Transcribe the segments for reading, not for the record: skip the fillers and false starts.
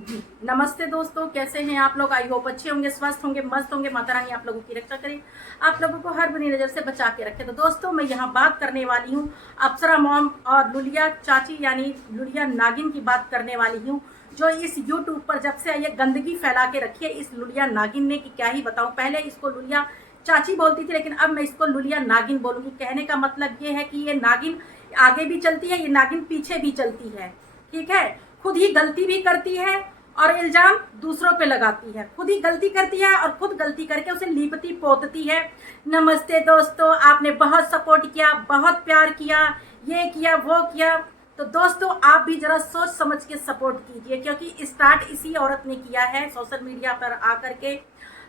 नमस्ते दोस्तों, कैसे हैं आप लोग। आई होप अच्छे होंगे, स्वस्थ होंगे, मस्त होंगे। माता रानी आप लोगों की रक्षा करे, आप लोगों को हर बुरी नज़र से बचा के रखे। तो दोस्तों, मैं यहाँ बात करने वाली हूँ अप्सरा मॉम और लुलिया चाची यानी लुलिया नागिन की बात करने वाली हूँ, जो इस यूट्यूब पर जब से ये गंदगी फैला के रखी है इस लुलिया नागिन ने, कि क्या ही बताऊँ। पहले इसको लुलिया चाची बोलती थी, लेकिन अब मैं इसको लुलिया नागिन बोलूँगी। कहने का मतलब ये है कि ये नागिन आगे भी चलती है, ये नागिन पीछे भी चलती है। ठीक है, खुद ही गलती भी करती है और इल्जाम दूसरों पे लगाती है। खुद ही गलती करती है और खुद गलती करके उसे लीपती पोतती है। नमस्ते दोस्तों, आपने बहुत सपोर्ट किया, बहुत प्यार किया, ये किया वो किया। तो दोस्तों, आप भी जरा सोच समझ के सपोर्ट कीजिए, क्योंकि स्टार्ट इसी औरत ने किया है। सोशल मीडिया पर आकर के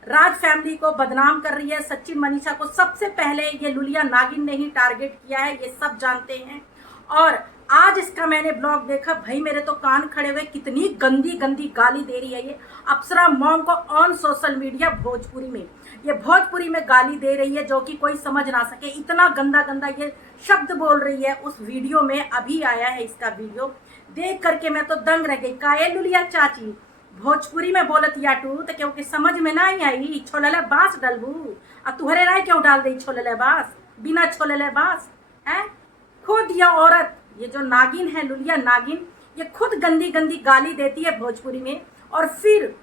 राज फैमिली को बदनाम कर रही है। सचिन मनीषा को सबसे पहले ये लुलिया नागिन ने ही टारगेट किया है, ये सब जानते हैं। और आज इसका मैंने ब्लॉग देखा, भाई मेरे तो कान खड़े हुए। कितनी गंदी गंदी गाली दे रही है ये अप्सरा मॉम को ऑन सोशल मीडिया भोजपुरी में। ये भोजपुरी में गाली दे रही है जो कि कोई समझ ना सके। इतना गंदा गंदा ये शब्द बोल रही है उस वीडियो में। अभी आया है इसका वीडियो, देख करके मैं तो दंग रह गई। काये लुलिया चाची भोजपुरी में बोलत या टू तो क्योंकि समझ में ना आई। छोलले बांस डलबू और तुहरे राय क्यों डाल दी छोलले बांस, बिना छोलले बांस है। खुद यह औरत, ये जो नागिन है लुलिया नागिन, ये खुद गंदी गंदी गाली देती है भोजपुरी में। और फिर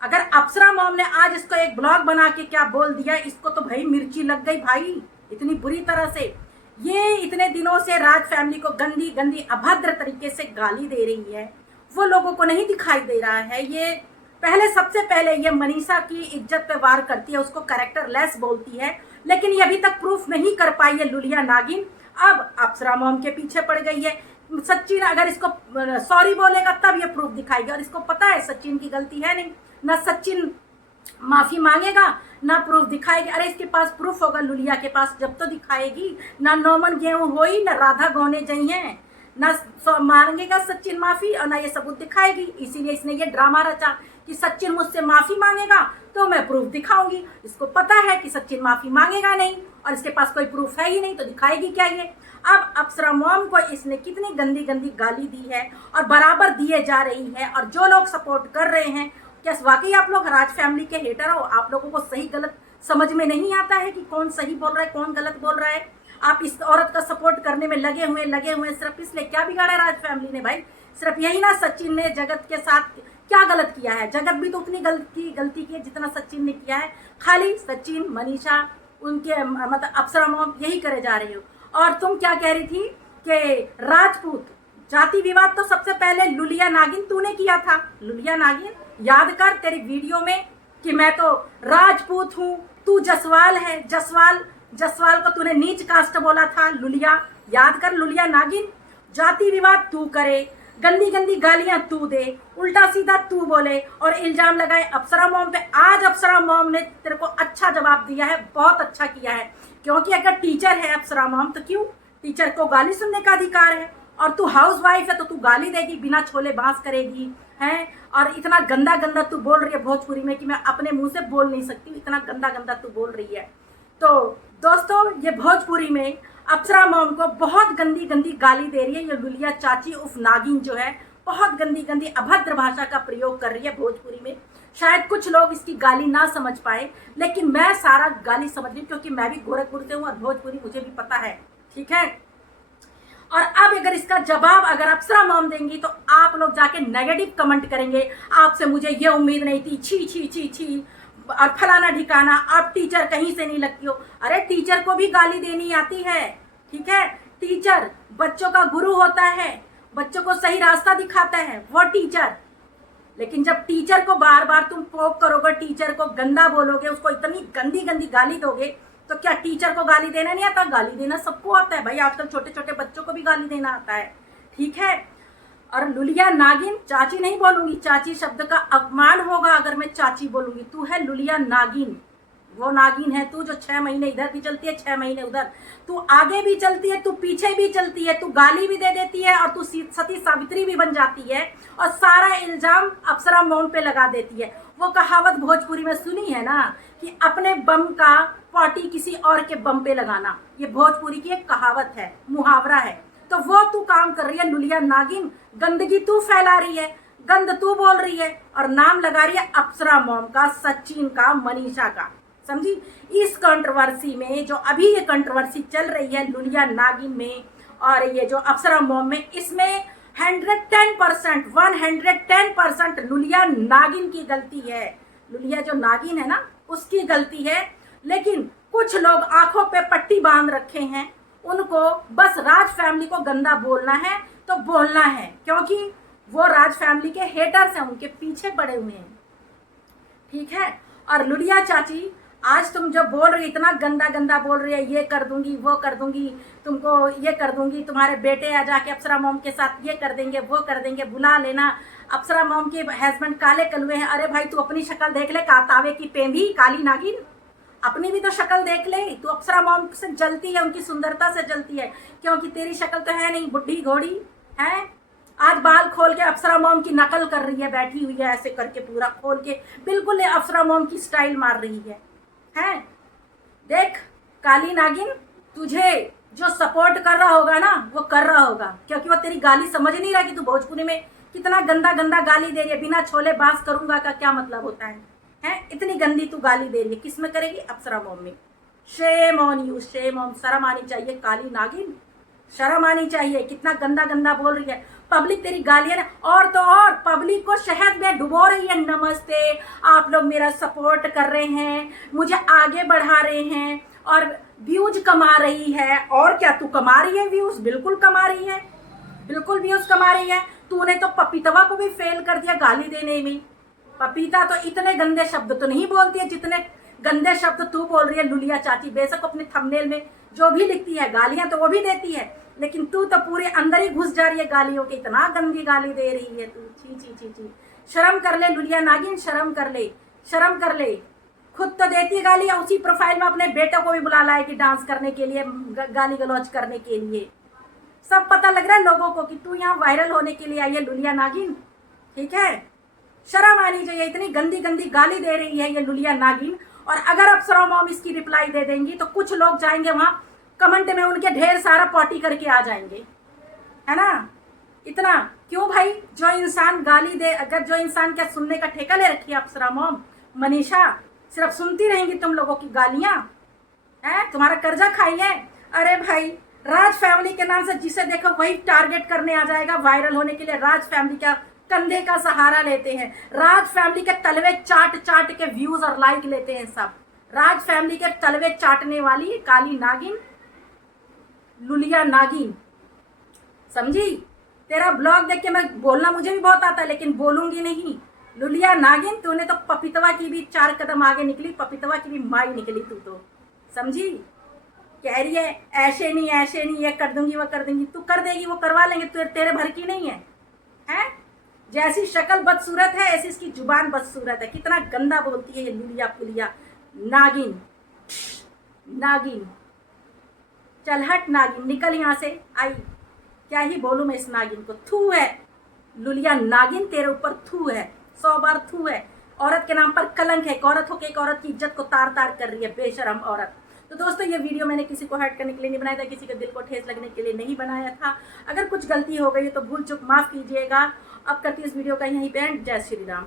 अगर अप्सरा मॉम ने आज इसको एक ब्लॉग बना के क्या बोल दिया, इसको तो भाई मिर्ची लग गई भाई, इतनी बुरी तरह से। ये इतने दिनों से राज फैमिली को गंदी गंदी अभद्र तरीके से गाली दे रही है, वो लोगों को नहीं दिखाई दे रहा है। ये पहले, सबसे पहले ये मनीषा की इज्जत पे वार करती है, उसको कैरेक्टर लेस बोलती है, लेकिन ये अभी तक प्रूफ नहीं कर पाई है लुलिया नागिन। अब अप्सरा मॉम के पीछे पड़ गई है। सचिन अगर इसको सॉरी बोलेगा तब ये प्रूफ दिखाएगी, और इसको पता है सचिन की गलती है नहीं। ना सचिन माफी मांगेगा ना प्रूफ दिखाएगी। अरे इसके पास प्रूफ होगा लुलिया के पास, जब तो दिखाएगी। ना नौमन गेहूं होई, ना राधा गौने जई है, ना मांगेगा सचिन माफी और ना ये सबूत दिखाएगी। इसीलिए इसने ये ड्रामा रचा कि सचिन मुझसे माफी मांगेगा तो मैं प्रूफ दिखाऊंगी। इसको पता है कि सचिन माफी मांगेगा नहीं और इसके पास कोई प्रूफ है ही नहीं, तो दिखाएगी क्या ये। अब अप्सरा मॉम को इसने कितनी गंदी गंदी गाली दी है और बराबर दिए जा रही है। और जो लोग सपोर्ट कर रहे हैं, क्या वाकई आप लोग राज फैमिली के हेटर हो? आप लोगों को सही गलत समझ में नहीं आता है कि कौन सही बोल रहा है कौन गलत बोल रहा है। आप इस औरत का सपोर्ट करने में लगे हुए सिर्फ इसलिए। क्या बिगाड़ा राज फैमिली ने भाई? सिर्फ यही ना, सचिन ने जगत के साथ क्या गलत किया है? जगत भी तो उतनी गलती की है जितना सचिन ने किया है। खाली सचिन, मनीषा, उनके मतलब अप्सरा मॉम यही करे जा रही हो। और तुम क्या कह रही थी कि राजपूत जाति विवाद तो सबसे पहले लुलिया नागिन तूने किया था। लुलिया नागिन, याद कर तेरी वीडियो में कि मैं तो राजपूत हूँ, तू जसवाल है। जसवाल को तूने नीच कास्ट बोला था लुलिया, याद कर लुलिया नागिन। जाति विवाद तू करे, गंदी गंदी गालियां तू दे, उल्टा सीधा तू बोले और इल्जाम लगाए अप्सरा मॉम पे। आज अप्सरा मॉम ने तेरे को अच्छा जवाब दिया है, बहुत अच्छा किया है। क्योंकि अगर टीचर है अप्सरा मॉम तो क्यों, टीचर को गाली सुनने का अधिकार है। और तू हाउस वाइफ है तो तू गाली देगी, बिना छोले बांस करेगी है। और इतना गंदा गंदा तू बोल रही है भोजपुरी में कि मैं अपने मुंह से बोल नहीं सकती, इतना गंदा गंदा तू बोल रही है। तो दोस्तों, ये भोजपुरी में अप्सरा मॉम को बहुत गंदी गंदी गाली दे रही है ये लुलिया चाची उफ नागिन जो है। बहुत गंदी गंदी अभद्र भाषा का प्रयोग कर रही है भोजपुरी में। शायद कुछ लोग इसकी गाली ना समझ पाए, लेकिन मैं सारा गाली समझ रही हूँ, क्योंकि मैं भी गोरखपुर से हूँ और भोजपुरी मुझे भी पता है। ठीक है, और अब अगर इसका जवाब अगर अप्सरा मॉम देंगी तो आप लोग जाके नेगेटिव कमेंट करेंगे, आपसे मुझे ये उम्मीद नहीं थी, छी छी छी छी, और फलाना ठिकाना, आप टीचर कहीं से नहीं लगती हो। अरे टीचर को भी गाली देनी आती है। ठीक है, टीचर बच्चों का गुरु होता है, बच्चों को सही रास्ता दिखाता है वो टीचर। लेकिन जब टीचर को बार बार तुम पोक करोगे, टीचर को गंदा बोलोगे, उसको इतनी गंदी गंदी गाली दोगे, तो क्या टीचर को गाली देना नहीं आता? गाली देना सबको आता है भाई, आजकल छोटे छोटे बच्चों को भी गाली देना आता है। ठीक है, और लुलिया नागिन, चाची नहीं बोलूंगी, चाची शब्द का अपमान होगा अगर मैं चाची बोलूंगी। तू है लुलिया नागिन, वो नागिन है तू जो 6 महीने इधर भी चलती है 6 महीने उधर। तू आगे भी चलती है, तू पीछे भी चलती है, तू गाली भी दे देती है और तू सती सावित्री भी बन जाती है और सारा इल्जाम अप्सरा मॉम पे लगा देती है। वो कहावत भोजपुरी में सुनी है ना कि अपने बम का पार्टी किसी और के बम पे लगाना, ये भोजपुरी की एक कहावत है, मुहावरा है। तो वो तू काम कर रही है लुलिया नागिन, गंदगी तू फैला रही है, गंद तू बोल रही है और नाम लगा रही है अप्सरा मॉम का, सचिन का, मनीषा का। समझी? इस कंट्रोवर्सी में जो अभी ये कंट्रोवर्सी चल रही है लुलिया नागिन में और ये जो अप्सरा मॉम में, इसमें 110% लुलिया नागिन की गलती है। लुलिया जो नागिन है ना, उसकी गलती है। लेकिन कुछ लोग आंखों पे पट्टी बांध रखे हैं, उनको बस राज फैमिली को गंदा बोलना है तो बोलना है, क्योंकि वो राज फैमिली के हेटर्स हैं, उनके पीछे पड़े हुए हैं। ठीक है? और लुलिया चाची, आज तुम जो बोल रही, इतना गंदा गंदा बोल रही है, ये कर दूंगी, वो कर दूंगी, तुमको ये कर दूंगी, तुम्हारे बेटे आ जाके अप्सरा मॉम के साथ ये कर देंगे, वो कर देंगे, बुला लेना। अप्सरा मॉम के हस्बैंड काले कलुए हैं। अरे भाई, तू अपनी शक्ल देख ले, तावे की पेंदी, काली नागिन, अपनी भी तो शक्ल देख ले। तू अप्सरा मॉम से जलती है, उनकी सुंदरता से जलती है, क्योंकि तेरी शक्ल तो है नहीं, बुढ़ी घोड़ी है। आज बाल खोल के अप्सरा मॉम की नकल कर रही है, बैठी हुई है ऐसे करके, पूरा खोल के बिल्कुल अप्सरा मॉम की स्टाइल मार रही है। हैं? देख काली नागिन, तुझे जो सपोर्ट कर रहा होगा ना, वो कर रहा होगा, क्योंकि वो तेरी गाली समझ नहीं रहा कि तू भोजपुरी में कितना गंदा गंदा गाली दे रही है। बिना छोले बास करूंगा का क्या मतलब होता है? हैं? इतनी गंदी तू गाली दे रही है, किस में करेगी? अप्सरा मॉम में। Shame on you, shame on, शर्म आनी चाहिए काली नागिन, शर्म आनी चाहिए। कितना गंदा गंदा बोल रही है। पब्लिक तेरी गालियां ना, और तो और पब्लिक को शहद में डुबो रही है। नमस्ते, आप लोग मेरा सपोर्ट कर रहे हैं, मुझे आगे बढ़ा रहे हैं और व्यूज कमा रही है। और क्या तू कमा रही है व्यूज? बिल्कुल कमा रही है, बिल्कुल व्यूज कमा रही है। तूने तो पपीतवा को भी फेल कर दिया गाली देने में। पपीता तो इतने गंदे शब्द तो नहीं बोलती है जितने गंदे शब्द तू बोल रही है लुलिया चाची। बेशक अपने थंबनेल में जो भी लिखती है गालियां तो वो भी देती है, लेकिन तू तो पूरे अंदर ही घुस जा रही है गालियों के। इतना गंदी गाली दे रही है तू, छी छी छी छी। शर्म कर ले लुलिया नागिन, शर्म कर ले, शर्म कर ले। खुद तो देती है गाली, उसी प्रोफाइल में अपने बेटों को भी बुला लाए कि डांस करने के लिए, गाली गलौज करने के लिए। सब पता लग रहा है लोगों को कि तू यहाँ वायरल होने के लिए आई है लुलिया नागिन। ठीक है? शर्म आनी चाहिए, इतनी गंदी गंदी गाली दे रही है ये लुलिया नागिन। और अगर अप्सरा मॉम इसकी रिप्लाई दे देंगी तो कुछ लोग जाएंगे वहां कमेंट में, उनके ढेर सारा पॉटी करके आ जाएंगे, है ना? इतना क्यों भाई? जो इंसान गाली दे, अगर जो इंसान क्या सुनने का ठेका ले रखी है अप्सरा मॉम, मनीषा, सिर्फ सुनती रहेंगी तुम लोगों की गालियां, है? तुम्हारा कर्जा खाई है। अरे भाई, राज फैमिली के नाम से जिसे देखो वही टारगेट करने आ जाएगा वायरल होने के लिए। राज फैमिली का कंधे का सहारा लेते हैं, राज फैमिली के तलवे चाट चाट के व्यूज और लाइक लेते हैं सब। राज फैमिली के तलवे चाटने वाली काली नागिन, लुलिया नागिन, समझी? तेरा ब्लॉग देख के मैं बोलना मुझे भी बहुत आता है, लेकिन बोलूंगी नहीं। लुलिया नागिन, तूने तो पपीतवा की भी 4 कदम आगे निकली, पपीतवा की भी माई निकली तू तो, समझी? कह रही है ऐसे नहीं ऐसे नहीं, ये कर दूंगी वो कर दूंगी। तू कर देगी, वो करवा लेंगे, तेरे भर की नहीं है, हैं? जैसी शक्ल बदसूरत है ऐसी इसकी जुबान बदसूरत है। कितना गंदा बोलती है ये लुलिया पुलिया नागिन, नागिन। चल हट नागिन, निकल यहाँ से। आई क्या ही बोलूं मैं इस नागिन को, थू है लुलिया नागिन, तेरे ऊपर थू है, 100 बार थू है। औरत के नाम पर कलंक है। एक औरत होकर एक औरत की इज्जत को तार तार कर रही है, बेशरम औरत। तो दोस्तों, ये वीडियो मैंने किसी को हर्ट करने के लिए नहीं बनाया था, किसी के दिल को ठेस लगने के लिए नहीं बनाया था। अगर कुछ गलती हो गई तो भूल चूक माफ कीजिएगा। अब करती इस वीडियो का यहीं पे एंड। जय श्री राम।